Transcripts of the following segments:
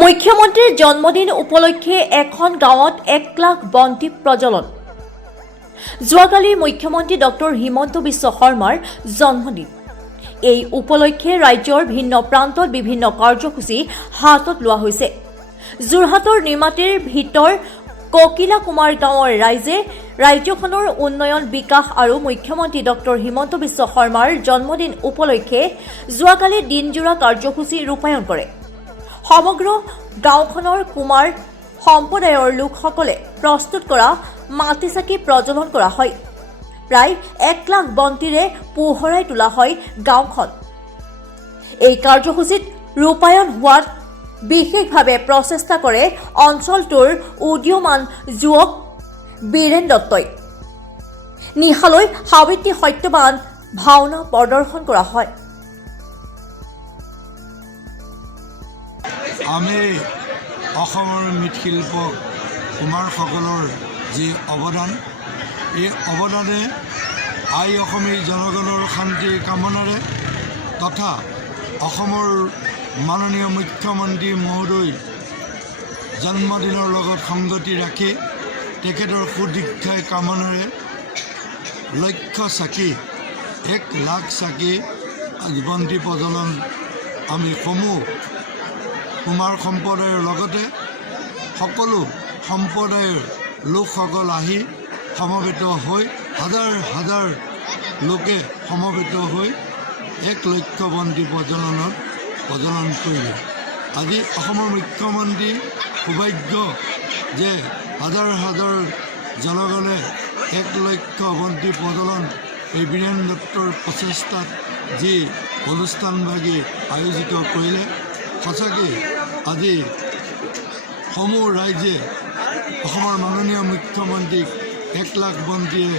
মুখ্যমন্ত্ৰীৰ জন্মদিন উপলক্ষে এখন গাঁৱত 1 লাখ বন্তি প্ৰজ্বলন। যোৱাকালি মুখ্যমন্ত্ৰী ডক্টৰ হিমন্ত বিশ্ব শৰ্মাৰ জন্মদিন। এই উপলক্ষে ৰাজ্যৰ ভিন্ন প্ৰান্তত বিভিন্ন কাৰ্যসূচী হাতত লোৱা হৈছে। যোৰহাটৰ নিমাতীৰ ভিতৰ ককিলা কুমাৰ গাঁৱৰ ৰাইজে ৰাজ্যখনৰ উন্নয়ন বিকাশ আৰু মুখ্যমন্ত্ৰী ডক্টৰ হিমন্ত বিশ্ব শৰ্মাৰ জন্মদিন উপলক্ষে যোৱাকালি দিনজোৰা কাৰ্যসূচী ৰূপায়ণ কৰে। সমগ্ৰ গাঁওখনৰ কুমাৰ সম্প্ৰদায়ৰ লোকসকলে প্ৰস্তুত কৰা মাটি চাকি প্ৰজ্বলন কৰা হয়। প্ৰায় 1 লাখ বন্তিৰে পোহৰাই তোলা হয় গাঁওখন। এই কাৰ্যসূচীত ৰূপায়ণ হোৱাত বিশেষভাৱে প্ৰচেষ্টা কৰে অঞ্চলটোৰ উদীয়মান যুৱক বীৰেন দত্তই। নিশালৈ সাৱিত্ৰী সত্যবান ভাওনা প্ৰদৰ্শন কৰা হয়। আমি অসমৰ মৃৎশিল্প কুমাৰসকলৰ যি অৱদান, এই অৱদানে আই অসমী জনগণৰ শান্তিৰ কামনাৰে তথা অসমৰ মাননীয় মুখ্যমন্ত্ৰী মহোদয় জন্মদিনৰ লগত সংগতি ৰাখি তেখেতৰ সুদীৰ্ঘায় কামনাৰে লক্ষ চাকি 1 লাখ চাকি বন্তি প্ৰজ্বলন আমি সমূহ কুমাৰ সম্প্ৰদায়ৰ লগতে সকলো সম্প্ৰদায়ৰ লোকসকল আহি সমবেত হৈ হাজাৰ হাজাৰ লোকে সমবেত হৈ 1 লক্ষ বন্তি প্ৰজ্বলন কৰিলে। আজি অসমৰ মুখ্যমন্ত্ৰী সৌভাগ্য যে হাজাৰ হাজাৰ জনগণে 1 লক্ষ বন্তি প্ৰজ্বলন এই বীৰেন দত্তৰ প্ৰচেষ্টাত যি অনুষ্ঠানভাগী আয়োজিত কৰিলে, সঁচাকৈ আজি সমূহ ৰাইজে অসমৰ মাননীয় মুখ্যমন্ত্ৰীক 1 লাখ বন্তিয়ে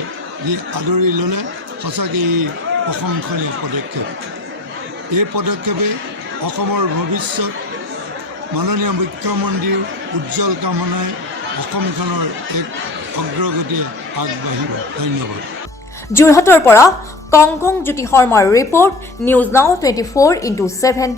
যি আদৰি ল'লে, সঁচাকৈ এই প্ৰশংসনীয় পদক্ষেপ। এই পদক্ষেপে অসমৰ ভৱিষ্যত মাননীয় মুখ্যমন্ত্ৰীৰ উজ্জ্বল কামনাই অসমখনৰ এক অগ্ৰগতিয়ে আগবাঢ়িব। ধন্যবাদ। যোৰহাটৰ পৰা কংকং জ্যোতি শৰ্মাৰ ৰিপৰ্ট, নিউজ নাও 24x7।